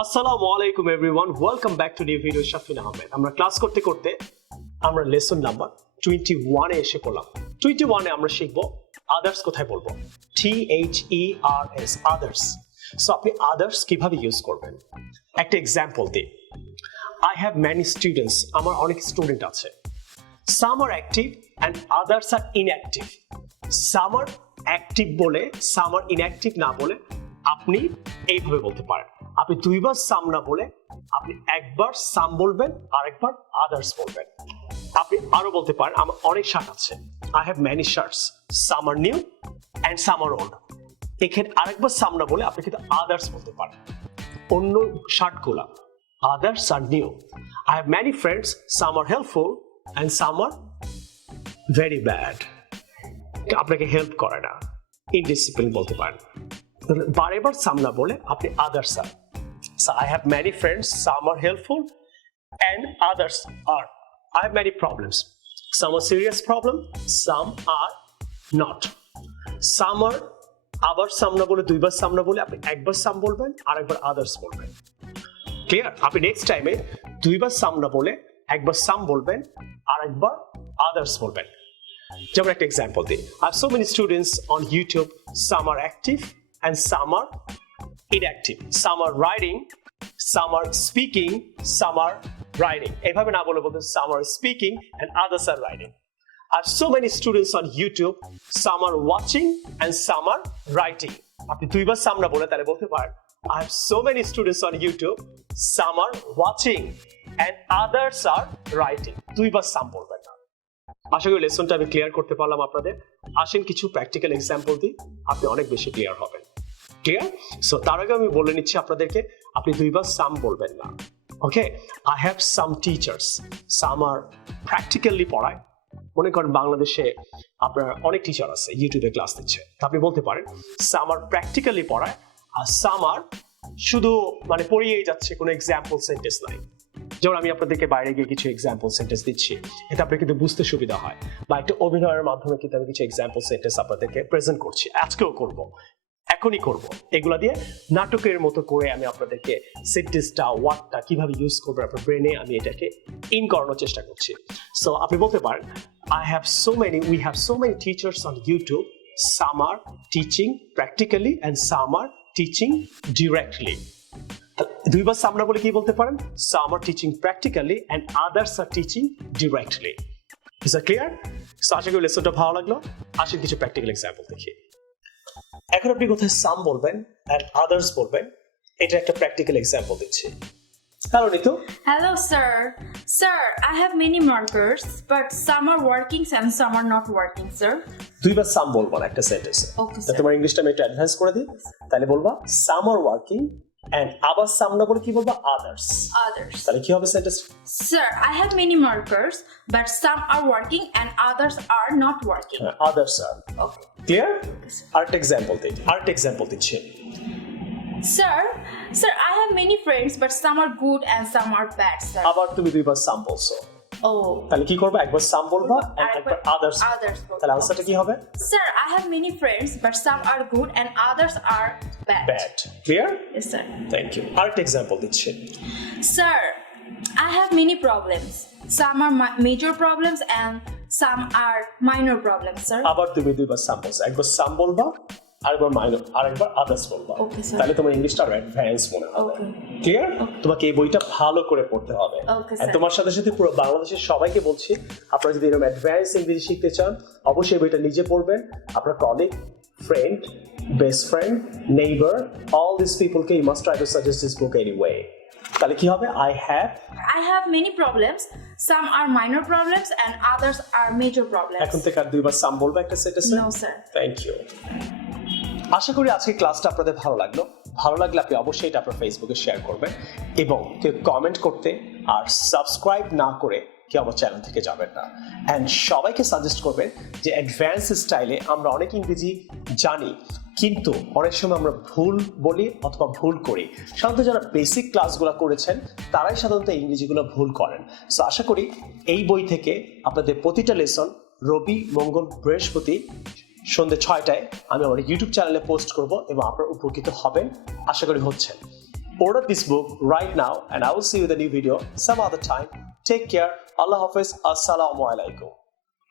আসসালামু আলাইকুম everyone, welcome back to new video. Shafin Ahmed. আমরা ক্লাস করতে করতে আমরা লেসন নাম্বার 21 এ এসে পড়লাম। 21 এ আমরা শিখব আদার্স কোথায় বলবো, THERS, আদার্স। সো আপনি আদার্স কিভাবে ইউজ করবেন একটা এক্সাম্পল দিই। I have many students, আমার অনেক স্টুডেন্ট আছে। Some are active and others are inactive. Some are active বলে some are inactive না বলে আপনি এইভাবে বলতে পারেন। আপনি দুইবার সাম না বলে আপনি একবার সাম বলবেন আর একবার আদার্স বলবেন। আপনি আরো বলতে পারেন আমার অনেক শার্ট আছে। I have many shirts. Some are new and some are old. এখানে আরেকবার সাম না বলে আপনি কিন্তু আদার্স বলতে পারেন। অন্য শার্টগুলা others are new. I have many friends. Some are helpful and some are very bad. আপনাকে হেল্প করে না, ইনডিসিপ্লিন বলতে পারেন। বারেবার সাম না বলে আপনি আদার্স আর। So I have many friends, some are helpful and others are. I have many problems. Some are serious problem, some are not. Some are আবার সাম না বলে দুইবার সাম না বলে আপনি একবার সাম বলবেন আর একবার আদার্স বলবেন। ক্লিয়ার? আপনি নেক্সট টাইমে দুইবার সাম না বলে একবার সাম বলবেন আর একবার আদার্স বলবেন। যেমন একটা এক্সাম্পল দিই। I have so many students on YouTube. Some are active and some are inactive. Some are writing, some are speaking, some are writing. এভাবে না বলে বলতে some are speaking and others are writing. I have so many students on YouTube. Some are watching and some are writing. আপনি দুইবার সাম না বলে তাহলে বলতে পারেন I have so many students on YouTube. Some are watching and others are writing. দুইবার সাম বলবেন না। আশা করি লেসনটা আমি ক্লিয়ার করতে পারলাম আপনাদের। আসেন কিছু প্র্যাকটিক্যাল এক্সাম্পল দিই, আপনি অনেক বেশি ক্লিয়ার হবেন। ক্লিয়ার? সো তার আগে আমি বলে নিচ্ছি আপনাদেরকে আপনি দুইবার সাম বলবেন না। ওকে, I have some teachers. Some are practically পড়ায়। মনে করেন বাংলাদেশে আপনার অনেক টিচার আছে ইউটিউবে ক্লাস দিচ্ছে, আপনি বলতে পারেন some are practically পড়ায় আর some are শুধু মানে পড়িয়েই যাচ্ছে, কোনো এক্সাম্পল সেন্টেন্স নাই। যেমন আমি আপনাদেরকে বাইরে গিয়ে কিছু এক্সাম্পল সেন্টেন্স দিচ্ছি, এতে আপনার কিন্তু বুঝতে সুবিধা হয়, বা একটা অভিনয়ের মাধ্যমে কিন্তু আমি কিছু এক্সাম্পল সেন্টেন্স আপনাদেরকে প্রেজেন্ট করছি, আজকেও করব, এখনই করব। এগুলা দিয়ে নাটকের মতো করে আমি আপনাদেরকে সেন্টেন্সটা ওয়ার্ডটা কিভাবে ইউজ করবো আপনার ব্রেনে আমি এটাকে ইন করানোর চেষ্টা করছি। সো আপনি বলতে পারেন we have so many teachers on YouTube. Some are teaching practically and some are teaching directly. দুইবার সামনে বলে কি বলতে পারেন some are teaching practically and others are teaching directly. Is that clear? So আশা করি লেসনটা ভালো লাগলো। আসেন কিছু প্র্যাকটিক্যাল এক্সাম্পল দেখি। এখন আপনি কোথায় সাম বলবেন and others বলবেন, এটা একটা প্র্যাকটিক্যাল এক্সাম্পল দিচ্ছি। Hello Nitu. Hello, sir. Sir, I have many markers, but some are working and some are not working, sir. দুইবার সাম বলবো না একটা সেন্টেন্সে। Okay, sir. তোমার ইংলিশটা আমি একটু অ্যাডভান্স করে দিই, তাহলে বলবা some are working and আবার সাম না বলে কি বলবা others. Others. তাহলে কি হবে sentence? Sir, I have many markers, but some are working and others are not working. Others are. Okay. Clear? Okay, sir. আরেকটা এক্সাম্পল দিচ্ছি। Sir, I have many friends, but some are good and some are bad, sir. আবার তুমি দুইবার সাম বলছো। Oh. তাহলে কি করবে? একবার সাম বলবা and একবার আদার্স। তাহলে আনসারটা কি হবে? Sir, I have many friends, but some are good and others are bad. Bad. Clear? Yes, sir. Thank you. আরেকটা এক্সাম্পল দিচ্ছি। Sir, I have many problems. Some are major problems and some are minor problems, sir. আবার তুমি দুইবার সাম বলছো, একবার সাম বলবা আরেকবার minor আরেকবার আদার্স বলবা। Okay, sir. তাহলে তোমার ইংলিশটা অ্যাডভান্স মনে হবে। Okay. ক্লিয়ার? তোমাকে এই বইটা ভালো করে পড়তে হবে। Okay, আর sir. তোমার সাথে সাথে পুরো বাংলাদেশের সবাইকে বলছি, আপনারা যদি এরকম অ্যাডভান্স ইংরেজি শিখতে চান অবশ্যই বইটা নিজে পড়বেন। আপনার colleague, friend, best friend, neighbour, all these people K you must try to suggest this book anyway. তাহলে কি হবে? I have many problems. Some are minor problems and others are major problems. এখন থেকে আর দুইবার সাম বলবো একটা সেন্টেন্সে? No, sir. Thank you. আশা করি আজকের ক্লাসটা আপনাদের ভালো লাগলো। ভালো লাগলে আপনি অবশ্যই এটা আপনার ফেসবুকে শেয়ার করবেন এবং কেউ কমেন্ট করতে আর সাবস্ক্রাইব না করে কেউ আমার চ্যানেল থেকে যাবেন না। অ্যান্ড সবাইকে সাজেস্ট করবেন যে অ্যাডভান্স স্টাইলে আমরা অনেক ইংরেজি জানি কিন্তু অনেক সময় আমরা ভুল বলি অথবা ভুল করি। সাধারণত যারা বেসিক ক্লাসগুলো করেছেন তারাই সাধারণত ইংরেজিগুলো ভুল করেন। সো আশা করি এই বই থেকে আপনাদের প্রতিটা লেসন রবি, মঙ্গল, বৃহস্পতি সন্ধ্যে 6টায় আমি আমার ইউটিউব চ্যানেলে পোস্ট করব এবং আপনারা উপকৃত হবেন, আশা করি হচ্ছেন। order this book right now, and I will see you with a new video some other time. Take care. Allah Hafiz. Assalamu alaikum.